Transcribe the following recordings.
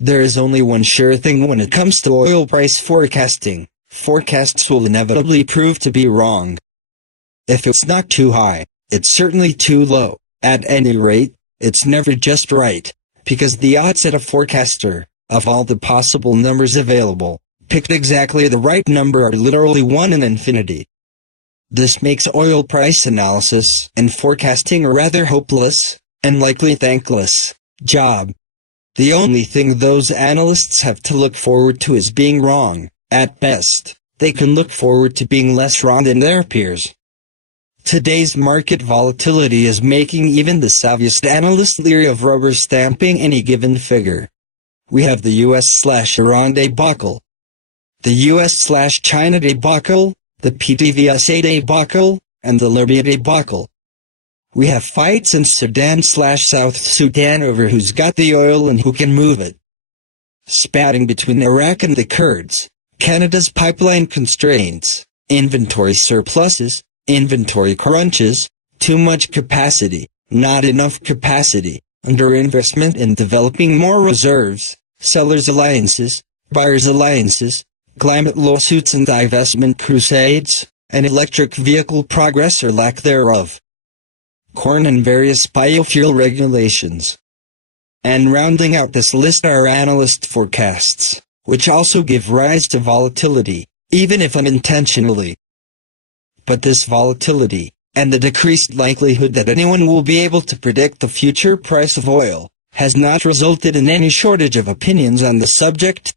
There is only one sure thing when it comes to oil price forecasting: forecasts will inevitably prove to be wrong. If it's not too high, it's certainly too low. At any rate, it's never just right, because the odds that a forecaster, of all the possible numbers available, picked exactly the right number are literally 1 in infinity. This makes oil price analysis and forecasting a rather hopeless, and likely thankless, job. The only thing those analysts have to look forward to is being wrong. At best, they can look forward to being less wrong than their peers. Today's market volatility is making even the savviest analyst leery of rubber stamping any given figure. We have the US/Iran debacle, the US/China debacle, the PDVSA debacle, and the Libya debacle. We have fights in Sudan/South Sudan over who's got the oil and who can move it. Spatting between Iraq and the Kurds, Canada's pipeline constraints, inventory surpluses, inventory crunches, too much capacity, not enough capacity, underinvestment in developing more reserves, sellers' alliances, buyers' alliances, climate lawsuits and divestment crusades, and electric vehicle progress or lack thereof. Corn and various biofuel regulations. And rounding out this list are analyst forecasts, which also give rise to volatility, even if unintentionally. But this volatility, and the decreased likelihood that anyone will be able to predict the future price of oil, has not resulted in any shortage of opinions on the subject.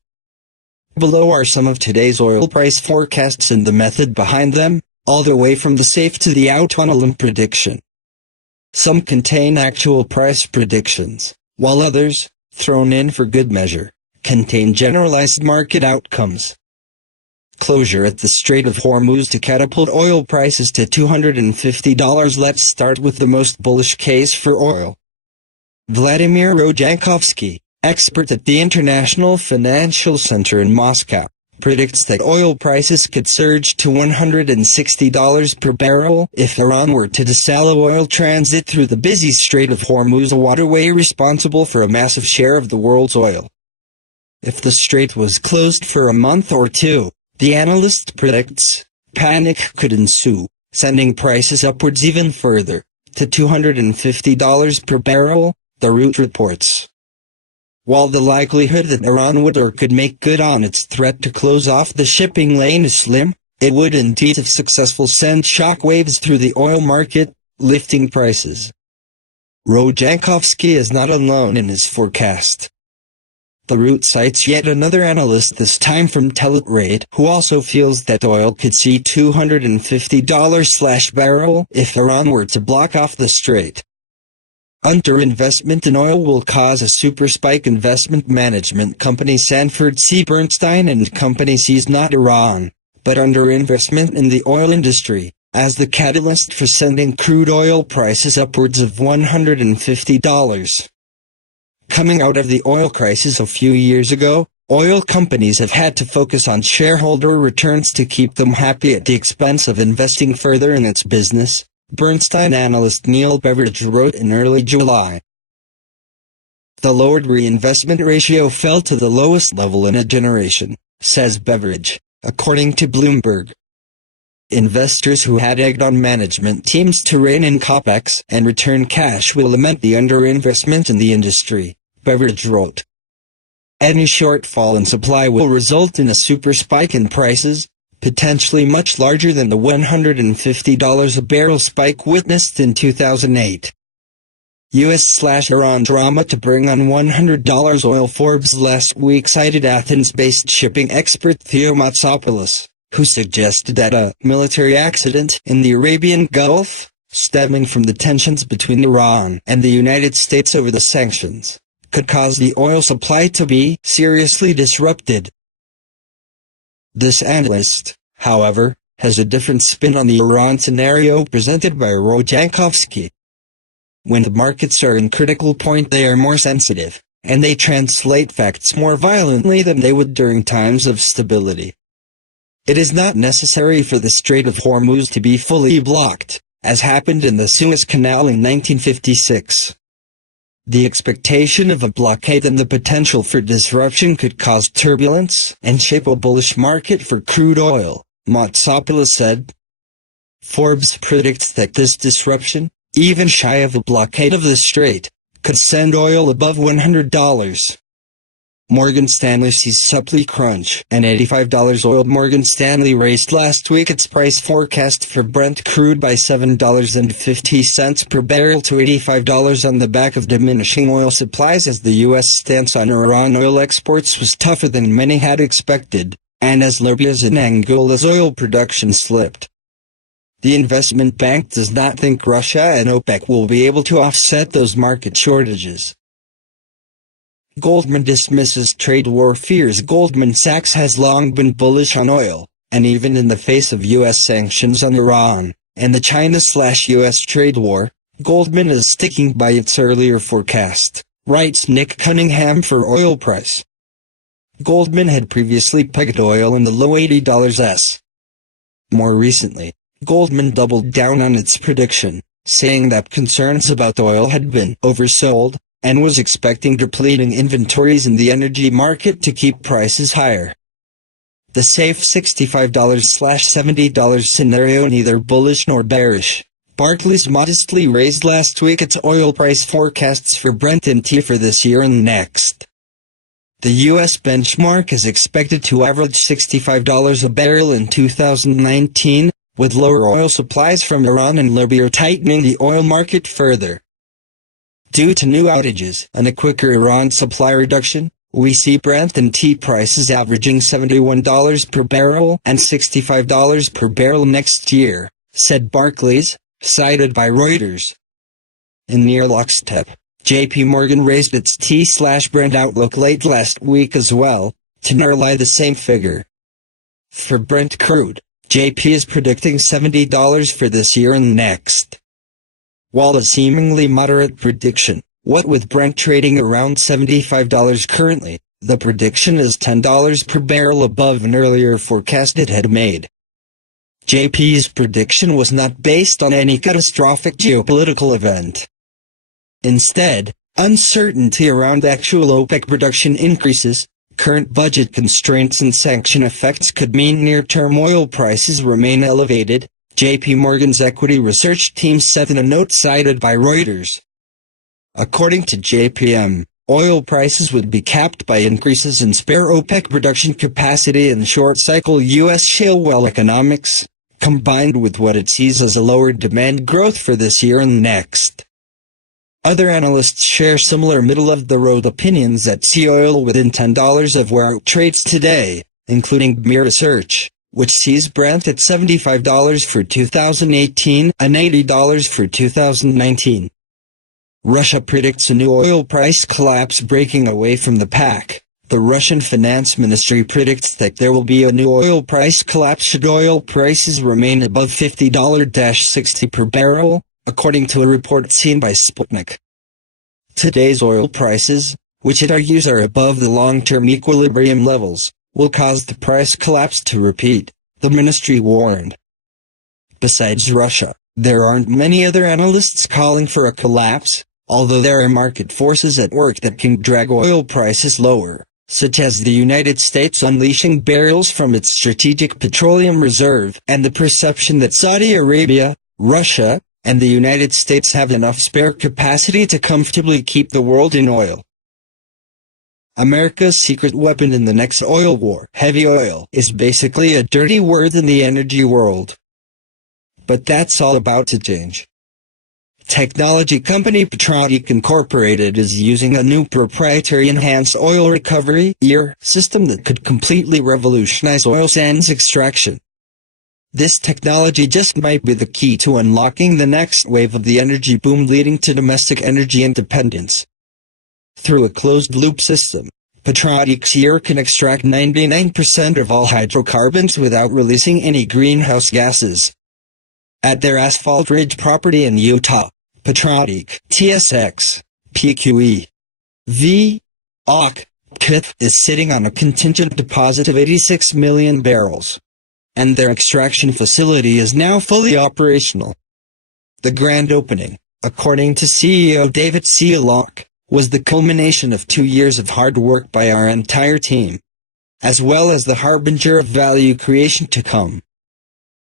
Below are some of today's oil price forecasts and the method behind them, all the way from the safe to the out-on-a-limb prediction. Some contain actual price predictions, while others, thrown in for good measure, contain generalized market outcomes. Closure at the Strait of Hormuz to catapult oil prices to $250. Let's start with the most bullish case for oil. Vladimir Rozhkovsky, expert at the International Financial Center in Moscow, predicts that oil prices could surge to $160 per barrel if Iran were to disallow oil transit through the busy Strait of Hormuz, a waterway responsible for a massive share of the world's oil. If the strait was closed for a month or two, the analyst predicts, panic could ensue, sending prices upwards even further, to $250 per barrel, the Root reports. While the likelihood that Iran would or could make good on its threat to close off the shipping lane is slim, it would indeed, if successful, send shockwaves through the oil market, lifting prices. Rozhkovsky is not alone in his forecast. The Root cites yet another analyst, this time from Teletrade, who also feels that oil could see $250/barrel if Iran were to block off the strait. Underinvestment in oil will cause a super spike. Investment management company Sanford C. Bernstein and Company sees not Iran, but underinvestment in the oil industry as the catalyst for sending crude oil prices upwards of $150. Coming out of the oil crisis a few years ago, oil companies have had to focus on shareholder returns to keep them happy at the expense of investing further in its business, Bernstein analyst Neil Beveridge wrote in early July. The lowered reinvestment ratio fell to the lowest level in a generation, says Beveridge, according to Bloomberg. Investors who had egged on management teams to rein in capex and return cash will lament the underinvestment in the industry, Beveridge wrote. Any shortfall in supply will result in a super spike in prices, potentially much larger than the $150 a barrel spike witnessed in 2008. US/Iran drama to bring on $100 oil. Forbes last week cited Athens-based shipping expert Theo Matsopoulos, who suggested that a military accident in the Arabian Gulf, stemming from the tensions between Iran and the United States over the sanctions, could cause the oil supply to be seriously disrupted. This analyst, however, has a different spin on the Iran scenario presented by Rozhkovsky. When the markets are in critical point, they are more sensitive, and they translate facts more violently than they would during times of stability. It is not necessary for the Strait of Hormuz to be fully blocked, as happened in the Suez Canal in 1956. The expectation of a blockade and the potential for disruption could cause turbulence and shape a bullish market for crude oil, Matsopoulos said. Forbes predicts that this disruption, even shy of a blockade of the strait, could send oil above $100. Morgan Stanley sees supply crunch and $85 oil. Morgan Stanley raised last week its price forecast for Brent crude by $7.50 per barrel to $85 on the back of diminishing oil supplies as the U.S. stance on Iran oil exports was tougher than many had expected, and as Libya's and Angola's oil production slipped. The investment bank does not think Russia and OPEC will be able to offset those market shortages. Goldman dismisses trade war fears. Goldman Sachs has long been bullish on oil, and even in the face of U.S. sanctions on Iran and the China/U.S. trade war, Goldman is sticking by its earlier forecast, writes Nick Cunningham for oil price. Goldman had previously pegged oil in the low $80s. More recently, Goldman doubled down on its prediction, saying that concerns about oil had been oversold, and was expecting depleting inventories in the energy market to keep prices higher. The safe $65/$70 scenario neither bullish nor bearish. Barclays modestly raised last week its oil price forecasts for Brent and WTI for this year and next. The U.S. benchmark is expected to average $65 a barrel in 2019, with lower oil supplies from Iran and Libya tightening the oil market further. Due to new outages and a quicker Iran supply reduction, we see Brent and WTI prices averaging $71 per barrel and $65 per barrel next year, said Barclays, cited by Reuters. In near lockstep, JP Morgan raised its WTI/Brent outlook late last week as well, to nearly the same figure. For Brent crude, JP is predicting $70 for this year and next. While a seemingly moderate prediction, what with Brent trading around $75 currently, the prediction is $10 per barrel above an earlier forecast it had made. JP's prediction was not based on any catastrophic geopolitical event. Instead, uncertainty around actual OPEC production increases, current budget constraints and sanction effects could mean near-term oil prices remain elevated, JP Morgan's equity research team said in a note cited by Reuters. According to JPM, oil prices would be capped by increases in spare OPEC production capacity and short-cycle U.S. shale well economics, combined with what it sees as a lower demand growth for this year and next. Other analysts share similar middle-of-the-road opinions that see oil within $10 of where it trades today, including BME Research, which sees Brent at $75 for 2018 and $80 for 2019. Russia predicts a new oil price collapse breaking away from the pack. The Russian finance ministry predicts that there will be a new oil price collapse should oil prices remain above $50-60 per barrel, according to a report seen by Sputnik. Today's oil prices, which it argues are above the long-term equilibrium levels, will cause the price collapse to repeat, the ministry warned. Besides Russia, there aren't many other analysts calling for a collapse, although there are market forces at work that can drag oil prices lower, such as the United States unleashing barrels from its strategic petroleum reserve and the perception that Saudi Arabia, Russia, and the United States have enough spare capacity to comfortably keep the world in oil. America's secret weapon in the next oil war, heavy oil, is basically a dirty word in the energy world. But that's all about to change. Technology company Petrotic Incorporated is using a new proprietary enhanced oil recovery (EAR) system that could completely revolutionize oil sands extraction. This technology just might be the key to unlocking the next wave of the energy boom leading to domestic energy independence. Through a closed-loop system, Petrotic's EAR can extract 99% of all hydrocarbons without releasing any greenhouse gases. At their Asphalt Ridge property in Utah, Petrotic TSX, PQE, V. OC, KIT is sitting on a contingent deposit of 86 million barrels. And their extraction facility is now fully operational. The grand opening, according to CEO David C. Locke, was the culmination of 2 years of hard work by our entire team, as well as the harbinger of value creation to come.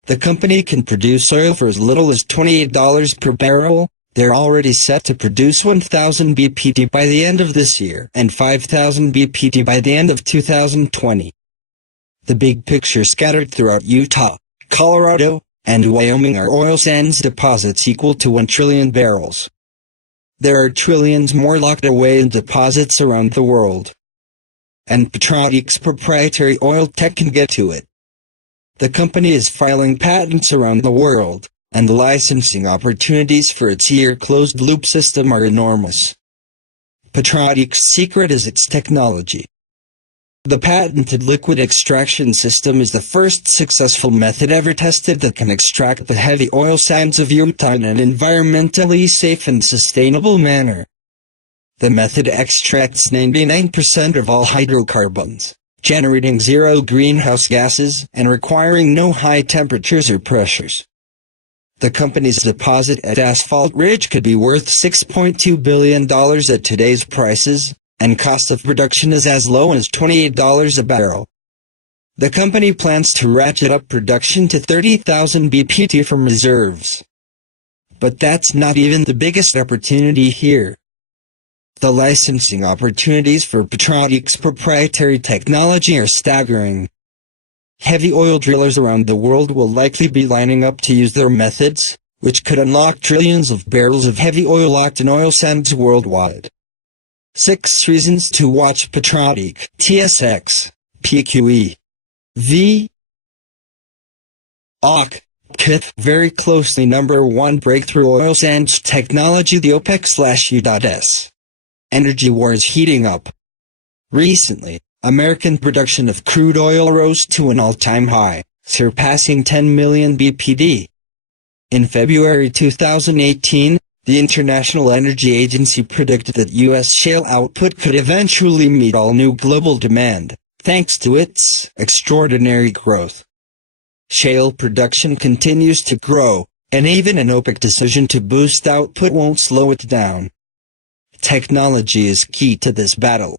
The company can produce oil for as little as $28 per barrel. They're already set to produce 1,000 BPD by the end of this year and 5,000 BPD by the end of 2020. The big picture scattered throughout Utah, Colorado, and Wyoming are oil sands deposits equal to 1 trillion barrels. There are trillions more locked away in deposits around the world. And Petrotik's proprietary oil tech can get to it. The company is filing patents around the world, and the licensing opportunities for its closed-loop system are enormous. Petrotik's secret is its technology. The patented liquid extraction system is the first successful method ever tested that can extract the heavy oil sands of Utah in an environmentally safe and sustainable manner. The method extracts 99% of all hydrocarbons, generating zero greenhouse gases and requiring no high temperatures or pressures. The company's deposit at Asphalt Ridge could be worth $6.2 billion at today's prices, and cost of production is as low as $28 a barrel. The company plans to ratchet up production to 30,000 BPD from reserves. But that's not even the biggest opportunity here. The licensing opportunities for Petrotik's proprietary technology are staggering. Heavy oil drillers around the world will likely be lining up to use their methods, which could unlock trillions of barrels of heavy oil locked in oil sands worldwide. 6 reasons to watch Petrotik, TSX, PQE, V, OC, KIF. Very closely. Number 1 Breakthrough oil sands technology. The OPEC/U.S. energy war is heating up. Recently, American production of crude oil rose to an all-time high, surpassing 10 million BPD. In February 2018, the International Energy Agency predicted that U.S. shale output could eventually meet all new global demand, thanks to its extraordinary growth. Shale production continues to grow, and even an OPEC decision to boost output won't slow it down. Technology is key to this battle.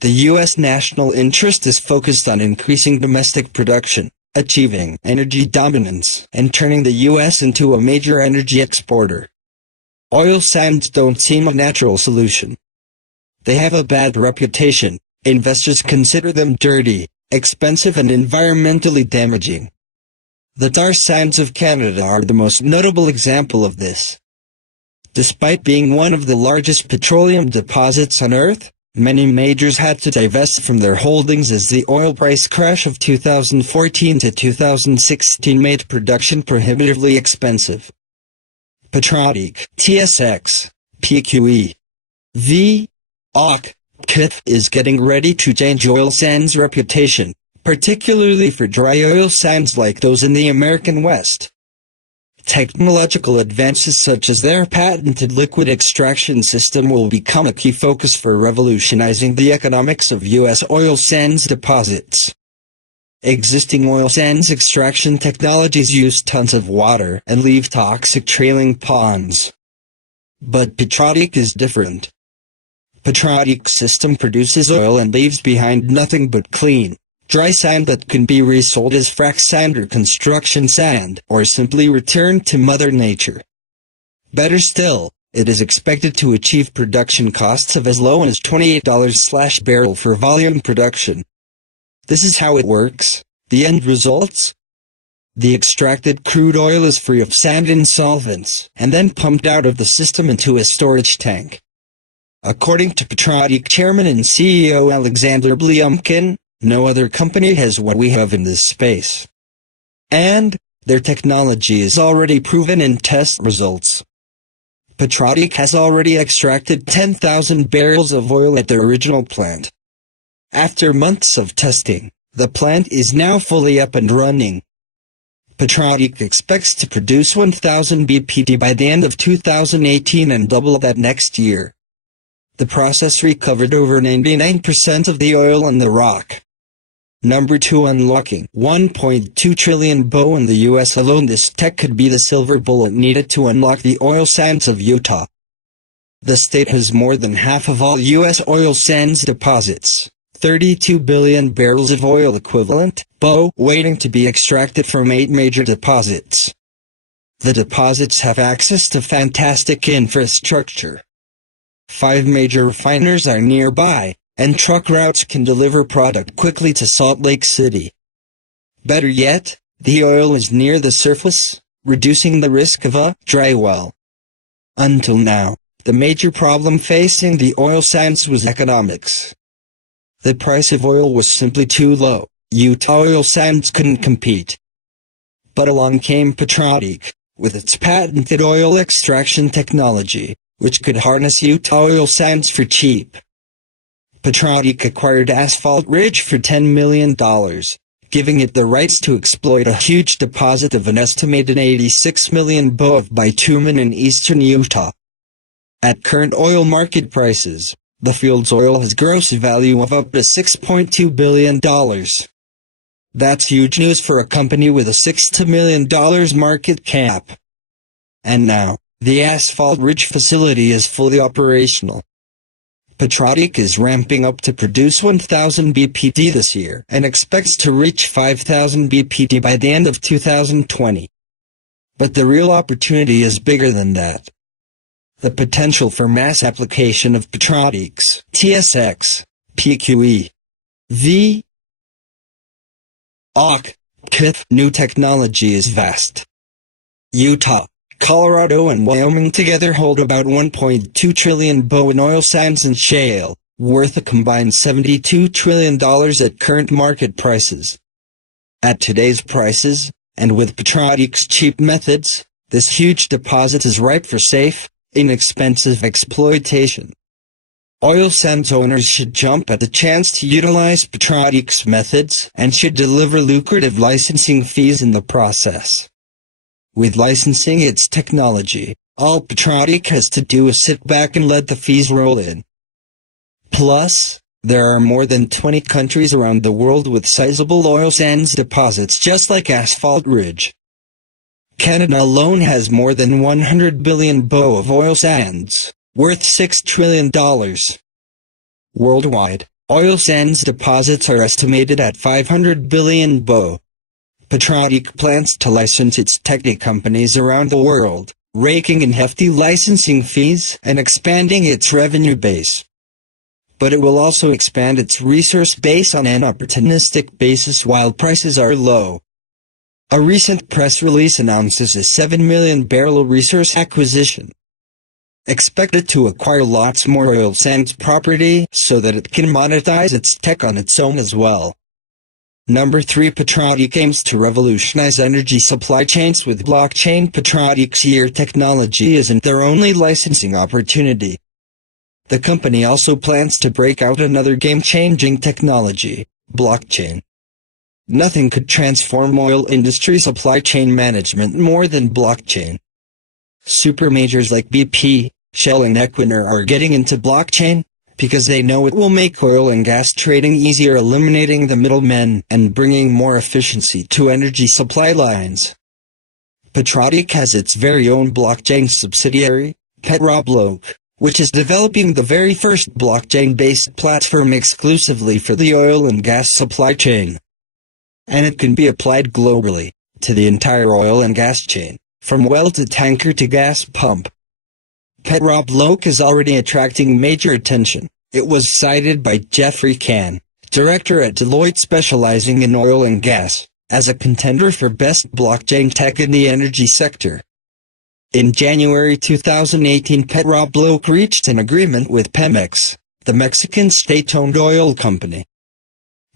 The U.S. national interest is focused on increasing domestic production, achieving energy dominance, and turning the U.S. into a major energy exporter. Oil sands don't seem a natural solution. They have a bad reputation. Investors consider them dirty, expensive, and environmentally damaging. The tar sands of Canada are the most notable example of this. Despite being one of the largest petroleum deposits on Earth, many majors had to divest from their holdings as the oil price crash of 2014 to 2016 made production prohibitively expensive. Petrotik, TSX, PQE, V, OC, KIF is getting ready to change oil sands' reputation, particularly for dry oil sands like those in the American West. Technological advances such as their patented liquid extraction system will become a key focus for revolutionizing the economics of U.S. oil sands deposits. Existing oil sands extraction technologies use tons of water and leave toxic trailing ponds. But Petrotik is different. Petrotik's system produces oil and leaves behind nothing but clean, dry sand that can be resold as frac sand or construction sand, or simply returned to Mother Nature. Better still, it is expected to achieve production costs of as low as $28/barrel for volume production. This is how it works. The end results? The extracted crude oil is free of sand and solvents, and then pumped out of the system into a storage tank. According to Petrotik Chairman and CEO Alexander Blyumkin, no other company has what we have in this space. And their technology is already proven in test results. Petrotik has already extracted 10,000 barrels of oil at their original plant. After months of testing, the plant is now fully up and running. Petrotik expects to produce 1,000 BPD by the end of 2018 and double that next year. The process recovered over 99% of the oil in the rock. Number 2 Unlocking $1.2 trillion BO in the U.S. alone. This tech could be the silver bullet needed to unlock the oil sands of Utah. The state has more than half of all U.S. oil sands deposits, 32 billion barrels of oil equivalent, BO, waiting to be extracted from 8 major deposits. The deposits have access to fantastic infrastructure. 5 major refiners are nearby, and truck routes can deliver product quickly to Salt Lake City. Better yet, the oil is near the surface, reducing the risk of a dry well. Until now, the major problem facing the oil sands was economics. The price of oil was simply too low. Utah oil sands couldn't compete. But along came Petrotic, with its patented oil extraction technology, which could harness Utah oil sands for cheap. Petrotic acquired Asphalt Ridge for $10 million, giving it the rights to exploit a huge deposit of an estimated 86 million BO of bitumen in eastern Utah. At current oil market prices, the field's oil has gross value of up to $6.2 billion. That's huge news for a company with a $60 million market cap. And now, the Asphalt Ridge facility is fully operational. Petrotic is ramping up to produce 1,000 BPD this year and expects to reach 5,000 BPD by the end of 2020. But the real opportunity is bigger than that. The potential for mass application of Petrotic's TSX, PQE, V, OC, KIF new technology is vast. Utah, Colorado and Wyoming together hold about 1.2 trillion BO in oil sands and shale, worth a combined $72 trillion at current market prices. At today's prices, and with Petrotic's cheap methods, this huge deposit is ripe for safe, inexpensive exploitation. Oil sands owners should jump at the chance to utilize Petrotic's methods and should deliver lucrative licensing fees in the process. With licensing its technology, all Petrotic has to do is sit back and let the fees roll in. Plus, there are more than 20 countries around the world with sizable oil sands deposits just like Asphalt Ridge. Canada alone has more than 100 billion BO of oil sands, worth $6 trillion. Worldwide, oil sands deposits are estimated at 500 billion BO. Petrotic plans to license its technical companies around the world, raking in hefty licensing fees and expanding its revenue base. But it will also expand its resource base on an opportunistic basis while prices are low. A recent press release announces a 7 million barrel resource acquisition. Expected to acquire lots more oil sands property so that it can monetize its tech on its own as well. Number 3. Petrotic aims to revolutionize energy supply chains with blockchain. Petrotic's year technology isn't their only licensing opportunity. The company also plans to break out another game-changing technology, blockchain. Nothing could transform oil industry supply chain management more than blockchain. Super majors like BP, Shell and Equinor are getting into blockchain because they know it will make oil and gas trading easier, eliminating the middlemen and bringing more efficiency to energy supply lines. Petrotic has its very own blockchain subsidiary, PetroBlock, which is developing the very first blockchain-based platform exclusively for the oil and gas supply chain. And it can be applied globally, to the entire oil and gas chain, from well to tanker to gas pump. PetroBlock is already attracting major attention. It was cited by Jeffrey Kahn, director at Deloitte specializing in oil and gas, as a contender for best blockchain tech in the energy sector. In January 2018, PetroBlock reached an agreement with Pemex, the Mexican state-owned oil company.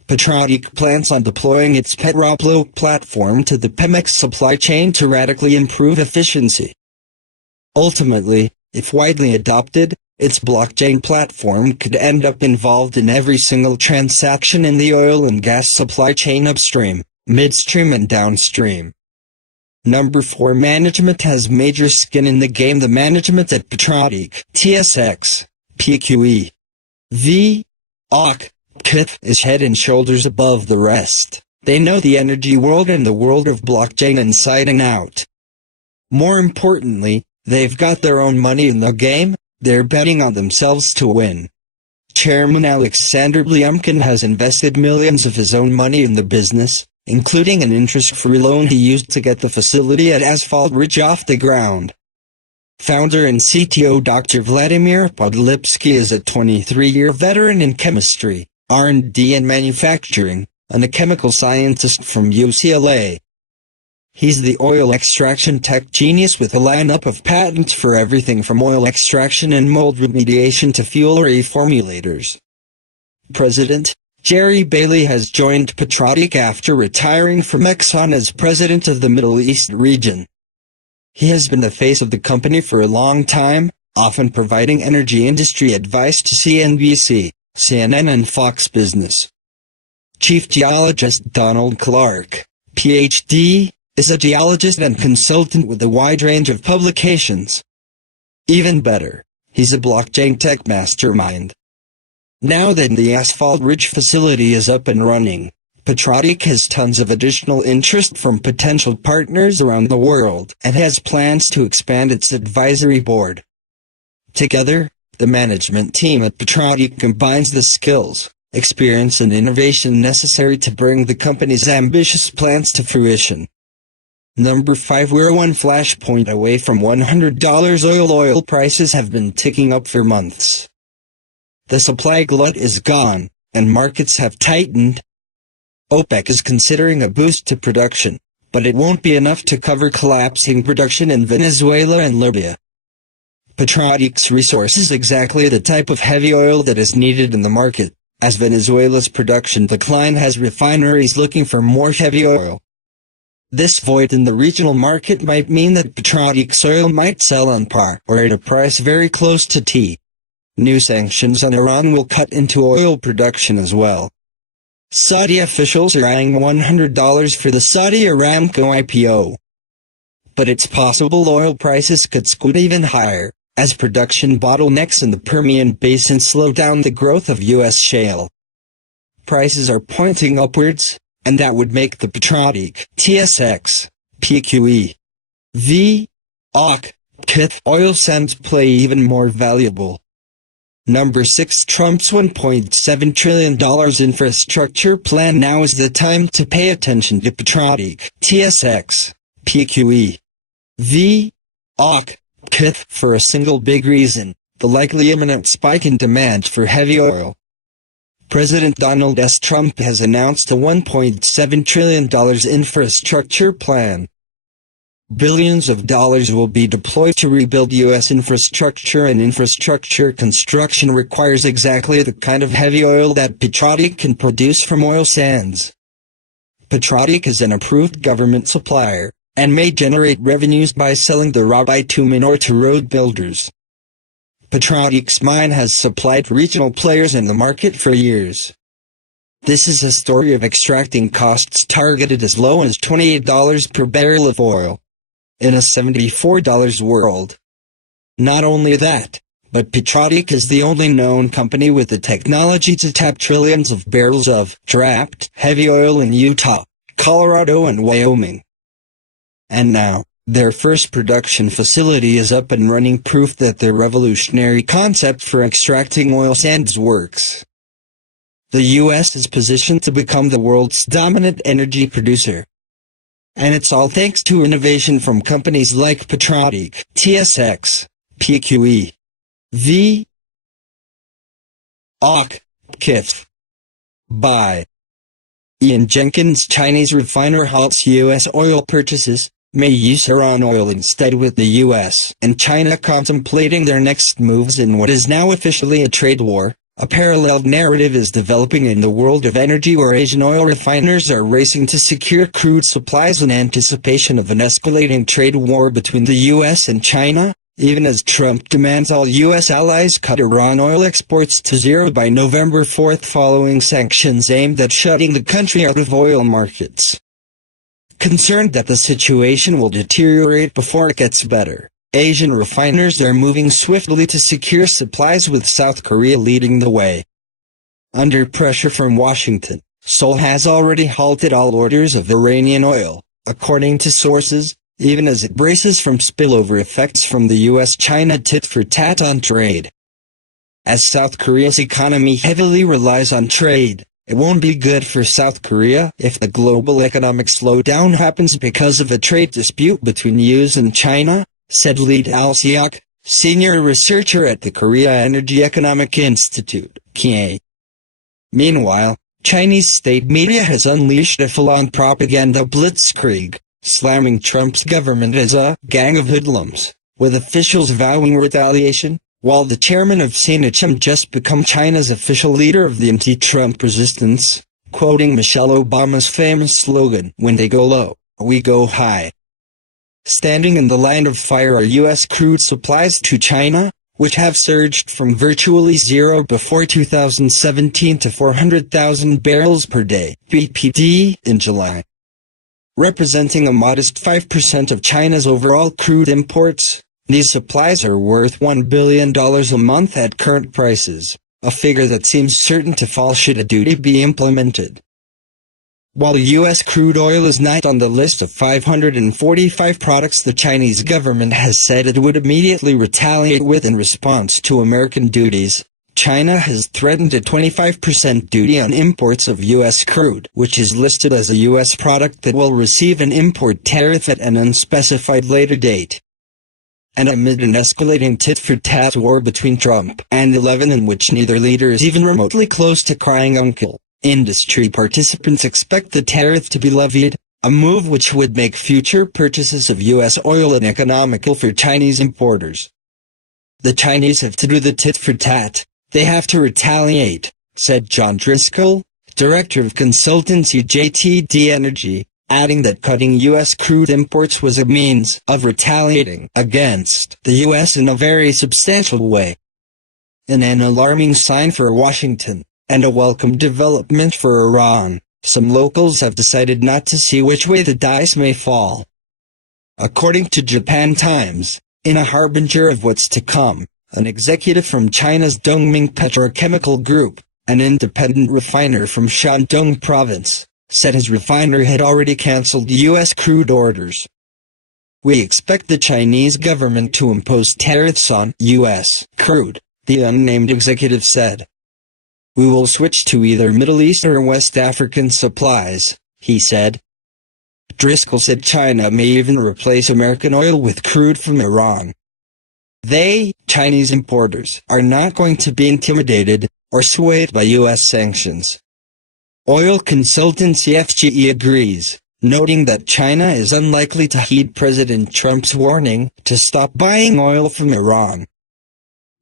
Petrotic plans on deploying its PetroBlock platform to the Pemex supply chain to radically improve efficiency. Ultimately, if widely adopted, its blockchain platform could end up involved in every single transaction in the oil and gas supply chain upstream, midstream and downstream. Number 4. Management has major skin in the game. The management at Petrotic, TSX, PQE, V, OC, KIF is head and shoulders above the rest. They know the energy world and the world of blockchain inside and out. More importantly, they've got their own money in the game, they're betting on themselves to win. Chairman Alexander Blyumkin has invested millions of his own money in the business, including an interest-free loan he used to get the facility at Asphalt Ridge off the ground. Founder and CTO Dr. Vladimir Podlipsky is a 23-year veteran in chemistry, R&D and manufacturing, and a chemical scientist from UCLA. He's the oil extraction tech genius with a lineup of patents for everything from oil extraction and mold remediation to fuel reformulators. President Jerry Bailey has joined Petrotic after retiring from Exxon as president of the Middle East region. He has been the face of the company for a long time, often providing energy industry advice to CNBC, CNN and Fox Business. Chief Geologist Donald Clark, Ph.D., is a geologist and consultant with a wide range of publications. Even better, he's a blockchain tech mastermind. Now that the Asphalt Ridge facility is up and running, Petrotic has tons of additional interest from potential partners around the world and has plans to expand its advisory board. Together, the management team at Petrotic combines the skills, experience and innovation necessary to bring the company's ambitious plans to fruition. Number 5. We're one flashpoint away from $100 oil prices have been ticking up for months. The supply glut is gone, and markets have tightened. OPEC is considering a boost to production, but it won't be enough to cover collapsing production in Venezuela and Libya. Petrotic's resource is exactly the type of heavy oil that is needed in the market, as Venezuela's production decline has refineries looking for more heavy oil. This void in the regional market might mean that Petrotic's oil might sell on par or at a price very close to T. New sanctions on Iran will cut into oil production as well. Saudi officials are eyeing $100 for the Saudi Aramco IPO. But it's possible oil prices could scoot even higher, as production bottlenecks in the Permian Basin slow down the growth of U.S. shale. Prices are pointing upwards, and that would make the Petrotic, TSX, PQE, V, OC, KIF oil sands play even more valuable. Number 6. Trump's $1.7 trillion infrastructure plan. Now is the time to pay attention to Petrotic, TSX, PQE, V, OC, KIF for a single big reason: the likely imminent spike in demand for heavy oil. President Donald S. Trump has announced a $1.7 trillion infrastructure plan. Billions of dollars will be deployed to rebuild U.S. infrastructure, and infrastructure construction requires exactly the kind of heavy oil that Petrotic can produce from oil sands. Petrotic is an approved government supplier, and may generate revenues by selling the raw bitumen or to road builders. Petrotic's mine has supplied regional players in the market for years. This is a story of extracting costs targeted as low as $28 per barrel of oil, in a $74 world. Not only that, but Petrotic is the only known company with the technology to tap trillions of barrels of trapped heavy oil in Utah, Colorado and Wyoming. And now, their first production facility is up and running, proof that their revolutionary concept for extracting oil sands works. The U.S. is positioned to become the world's dominant energy producer. And it's all thanks to innovation from companies like Petrotic, TSX, PQE, V, OC, KIF. By Ian Jenkins. Chinese refiner halts U.S. oil purchases, may use Iran oil instead, with the U.S. and China contemplating their next moves in what is now officially a trade war. A parallel narrative is developing in the world of energy, where Asian oil refiners are racing to secure crude supplies in anticipation of an escalating trade war between the U.S. and China, even as Trump demands all U.S. allies cut Iran oil exports to zero by November 4 following sanctions aimed at shutting the country out of oil markets. Concerned that the situation will deteriorate before it gets better, Asian refiners are moving swiftly to secure supplies, with South Korea leading the way. Under pressure from Washington, Seoul has already halted all orders of Iranian oil, according to sources, even as it braces from spillover effects from the US-China tit-for-tat on trade. As South Korea's economy heavily relies on trade, it won't be good for South Korea if the global economic slowdown happens because of a trade dispute between US and China, said Lee Dal-seok, senior researcher at the Korea Energy Economic Institute, KEA. Meanwhile, Chinese state media has unleashed a full-on propaganda blitzkrieg, slamming Trump's government as a gang of hoodlums, with officials vowing retaliation, while the chairman of Sinacham just become China's official leader of the anti-Trump resistance, quoting Michelle Obama's famous slogan, "When they go low, we go high." Standing in the line of fire are U.S. crude supplies to China, which have surged from virtually zero before 2017 to 400,000 barrels per day (BPD) in July. Representing a modest 5% of China's overall crude imports, these supplies are worth $1 billion a month at current prices, a figure that seems certain to fall should a duty be implemented. While U.S. crude oil is not on the list of 545 products the Chinese government has said it would immediately retaliate with in response to American duties, China has threatened a 25% duty on imports of U.S. crude, which is listed as a U.S. product that will receive an import tariff at an unspecified later date. And amid an escalating tit-for-tat war between Trump and Eleven in which neither leader is even remotely close to crying uncle, industry participants expect the tariff to be levied, a move which would make future purchases of U.S. oil uneconomical for Chinese importers. The Chinese have to do the tit-for-tat, they have to retaliate, said John Driscoll, director of consultancy JTD Energy, adding that cutting U.S. crude imports was a means of retaliating against the U.S. in a very substantial way. In an alarming sign for Washington, and a welcome development for Iran, some locals have decided not to see which way the dice may fall. According to Japan Times, in a harbinger of what's to come, an executive from China's Dongming Petrochemical Group, an independent refiner from Shandong Province, said his refiner had already cancelled U.S. crude orders. "We expect the Chinese government to impose tariffs on U.S. crude," the unnamed executive said. "We will switch to either Middle East or West African supplies," he said. Driscoll said China may even replace American oil with crude from Iran. They, Chinese importers, are not going to be intimidated or swayed by U.S. sanctions. Oil consultancy FGE agrees, noting that China is unlikely to heed President Trump's warning to stop buying oil from Iran.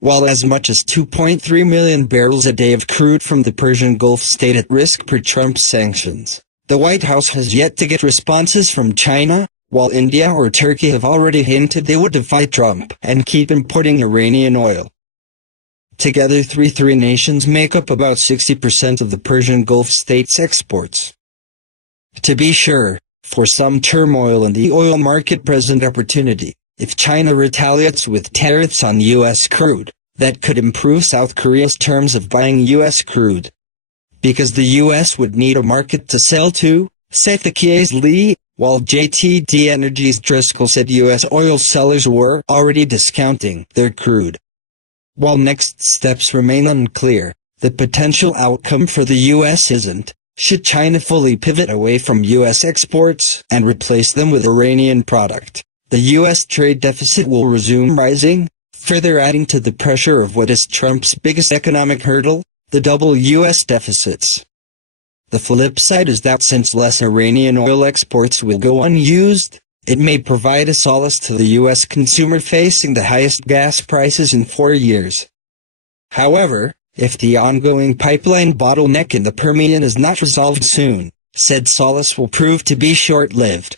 While as much as 2.3 million barrels a day of crude from the Persian Gulf stayed at risk per Trump's sanctions, the White House has yet to get responses from China, while India or Turkey have already hinted they would defy Trump and keep importing Iranian oil. Together three nations make up about 60% of the Persian Gulf states' exports. To be sure, for some turmoil in the oil market present opportunity, if China retaliates with tariffs on U.S. crude, that could improve South Korea's terms of buying U.S. crude. Because the U.S. would need a market to sell to, said the KEA's Lee, while JTD Energy's Driscoll said U.S. oil sellers were already discounting their crude. While next steps remain unclear, the potential outcome for the U.S. isn't, should China fully pivot away from U.S. exports and replace them with Iranian product, the U.S. trade deficit will resume rising, further adding to the pressure of what is Trump's biggest economic hurdle, the double U.S. deficits. The flip side is that since less Iranian oil exports will go unused, it may provide a solace to the U.S. consumer facing the highest gas prices in 4 years. However, if the ongoing pipeline bottleneck in the Permian is not resolved soon, said solace will prove to be short-lived.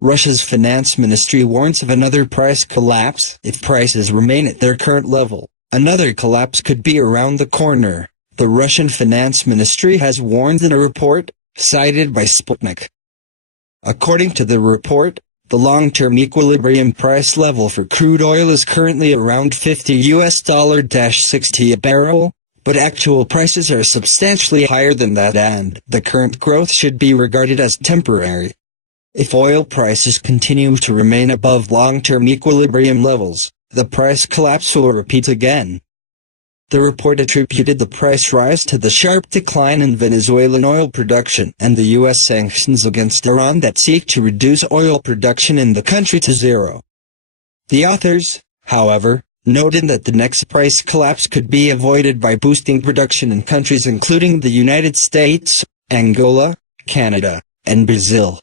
Russia's finance ministry warns of another price collapse if prices remain at their current level. Another collapse could be around the corner, the Russian finance ministry has warned in a report, cited by Sputnik. According to the report, the long-term equilibrium price level for crude oil is currently around $50/60 a barrel, but actual prices are substantially higher than that and the current growth should be regarded as temporary. If oil prices continue to remain above long-term equilibrium levels, the price collapse will repeat again. The report attributed the price rise to the sharp decline in Venezuelan oil production and the U.S. sanctions against Iran that seek to reduce oil production in the country to zero. The authors, however, noted that the next price collapse could be avoided by boosting production in countries including the United States, Angola, Canada, and Brazil.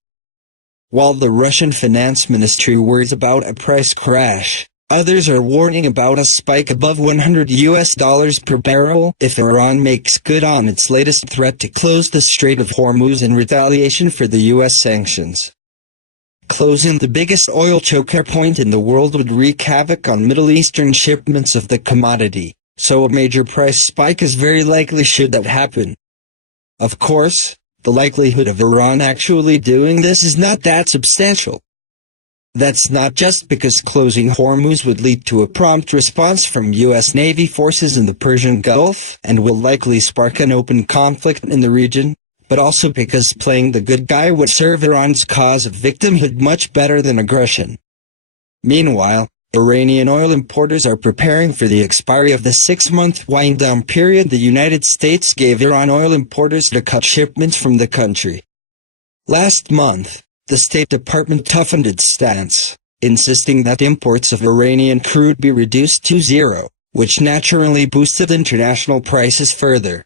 While the Russian finance ministry worries about a price crash, others are warning about a spike above $100 per barrel if Iran makes good on its latest threat to close the Strait of Hormuz in retaliation for the U.S. sanctions. Closing the biggest oil choke point in the world would wreak havoc on Middle Eastern shipments of the commodity, so a major price spike is very likely should that happen. Of course, the likelihood of Iran actually doing this is not that substantial. That's not just because closing Hormuz would lead to a prompt response from U.S. Navy forces in the Persian Gulf and will likely spark an open conflict in the region, but also because playing the good guy would serve Iran's cause of victimhood much better than aggression. Meanwhile, Iranian oil importers are preparing for the expiry of the 6-month wind-down period the United States gave Iran oil importers to cut shipments from the country. Last month, the State Department toughened its stance, insisting that imports of Iranian crude be reduced to zero, which naturally boosted international prices further.